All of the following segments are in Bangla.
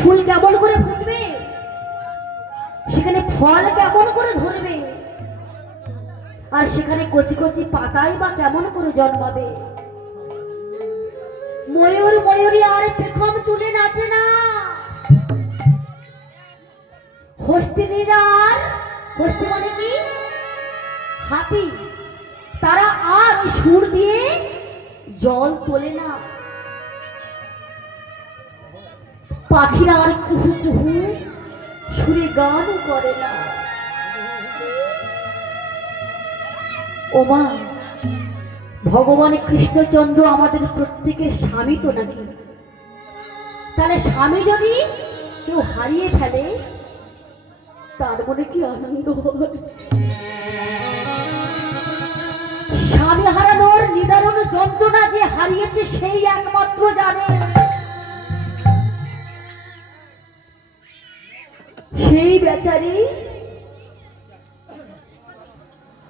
ফুল কেমন করে ফুটবে, সেখানে ফল কেমন করে ধরবে, আর সেখানে কচি কচি পাতাই বা কেমন করে জন্মাবে। ময়ূর ময়ূরী আর পেখম তুলে নাচে না, হস্তিনীরা আর, হস্তি মানে কি হাতি, তারা আর সুর দিয়ে জল তোলে না। পাখিরা আর কুহু কুহু সুরে গান করে না। ওমা, ভগবান কৃষ্ণচন্দ্র আমাদের প্রত্যেকের স্বামী তো নাকি? তাহলে স্বামী যদি কেউ হারিয়ে ফেলে তার মনে কি আনন্দ হয়? স্বামী হারানোর নিদারুণ যন্ত্রণা যে হারিয়েছে সেই একমাত্র জানে। সেই বেচারি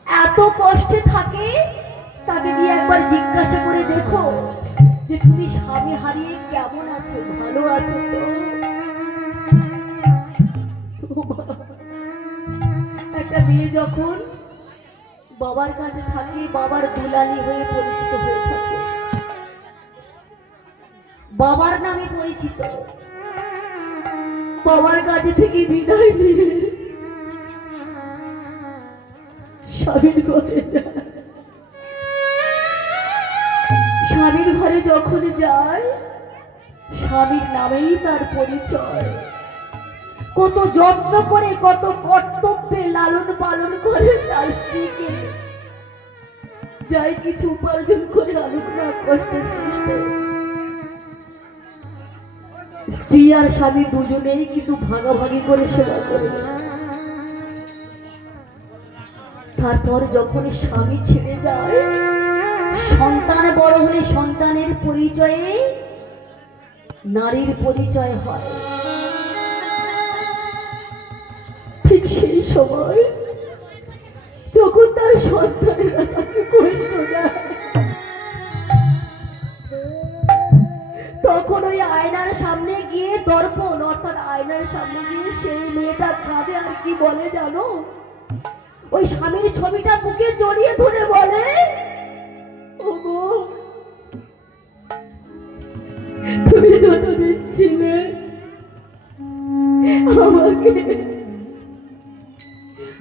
এত কষ্টে থাকে, তাকে দিয়ে একবার জিজ্ঞাসা করে দেখো যে তুমি স্বামী হারিয়ে কেমন আছো, ভালো আছো তো? একটা মেয়ে যখন বাবার কাছে থাকে, বাবার দুলালি হয়ে পরিচিত হয়ে থাকে, বাবার নামে পরিচিত, বাবার কাছে থেকে বিদায় নিয়ে স্বামীর ঘরে যায়। স্বামীর ঘরে যখন যায়, স্বামীর নামেই তার পরিচয়। কত যত্ন করে, কত কর্তব্যে লালন পালন করে তার স্ত্রীকে, যাই কিছু উপার্জন করে আনুক না কষ্টে সৃষ্টে। স্ত্রী আর স্বামী দুজনেই কিন্তু ভাগাভাগি করে সেবা করে। তারপর যখন স্বামী ছেড়ে যায়, সন্তান বড় হলে সন্তানের পরিচয়ে নারীর পরিচয় হয়। ঠিক সেই সময় যখন তার সন্তানেরা তাকে কষ্ট দেয়, তখন ওই আয়নার সামনে গিয়ে, দর্পণ অর্থাৎ আয়নার সামনে গিয়ে সেই মেয়েটা কাঁদে আর কি বলে জানো? ওই স্বামীর ছবিটা বুকে জড়িয়ে ধরে বলে, ওগো তুমি যতদিন ছিলে আমাকে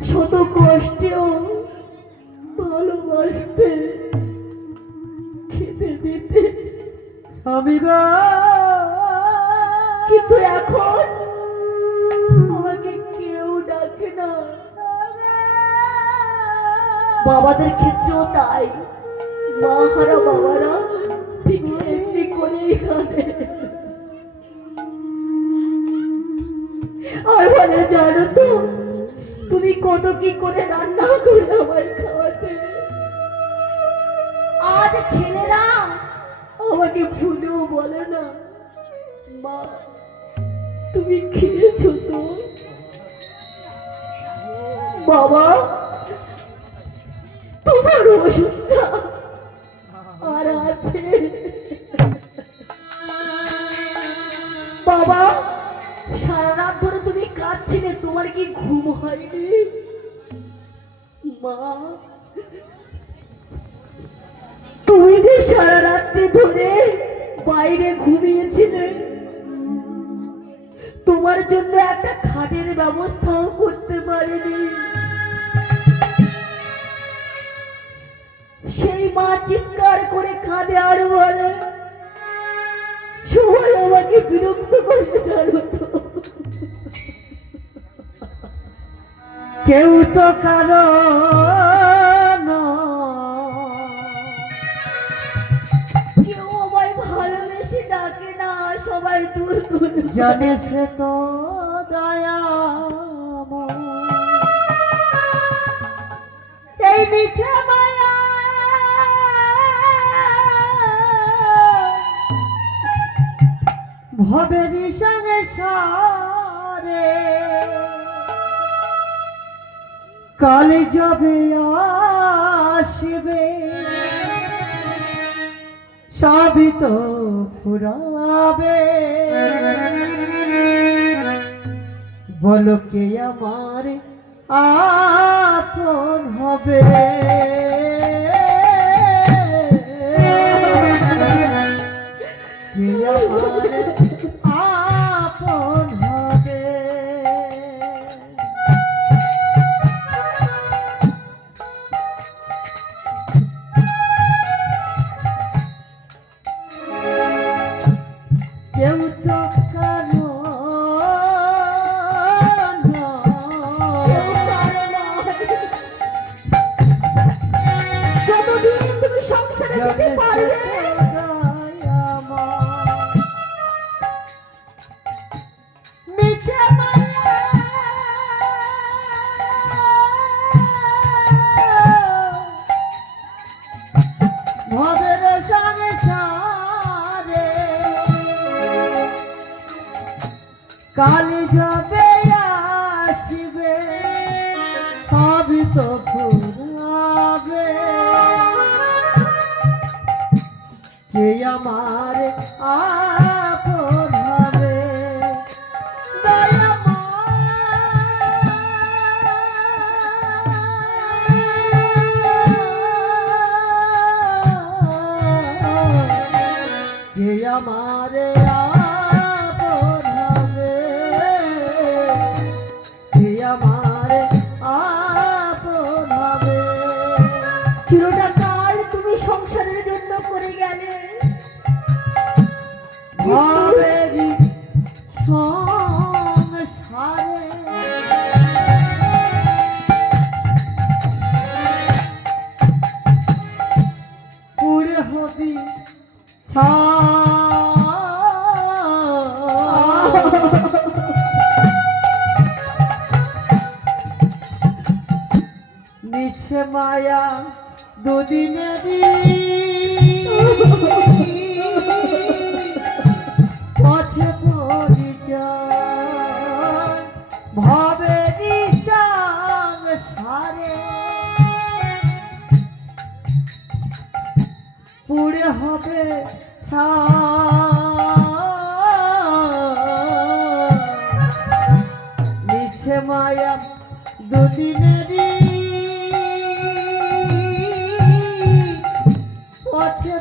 শত কষ্টেও ভালোবাসতে, খেতে দিতে, স্বামী গো, কিন্তু এখন আমাকে কেউ ডাকে না। বাবাদের ক্ষেত্রেও তাই, মা হারা বাবারা ঠিক এমনি করেই কাঁদে। আর বলে, জানো তো তুমি কত কি করে রান্না করে আমায় খাওয়াতে। আজ ছেলেরা আমাকে ভুলেও বলে না, মা তুমি খেয়েছো তো? বাবা তোমার ওষুধটা আর আছে? বাবা সারা রাত ধরে তুমি কাঁদছিলে, তোমার কি ঘুম হয়নি? মা তুমি যে সারা রাত্রি ধরে বাইরে ঘুমিয়েছিলে, তোমার জন্য একটা খাটের ব্যবস্থাও করতে পারিনি। সেই মা চিৎকার করে কাঁদে আর বলে, সবাই আমাকে বিরক্ত করে, জানো তো কেউ তো কারো কেউ আমায় ভালোবেসে ডাকে না, সবাই দূর দূর জানে, সে তো দয়া এই নিচে মায়া ভবের সংসারে কাল যাবে আসবে সবই তো ফুরাবে। বলো কে আমার আপন হবে, কে আমার আপন হবে। কেউ তো কারো যতদিন তুমি সংসারে দিতে পারবে ভবের সঙ্গে সারে কালি যাবে আসবে সবই তো ফুরাবে, কে আমার আপন হবে কে আমার আপন হবে, কে আমার আপন হবে। চিরটা কাল তুমি সংসারের জন্য করে গেলে, ভবেরই সংসারে পুরে হবি মিছে মায়া দুদিনেরই পথে পরিচয়, ভবেরই সংসারে পুরে হবে মিছে মায়া দুদিনেরই পথে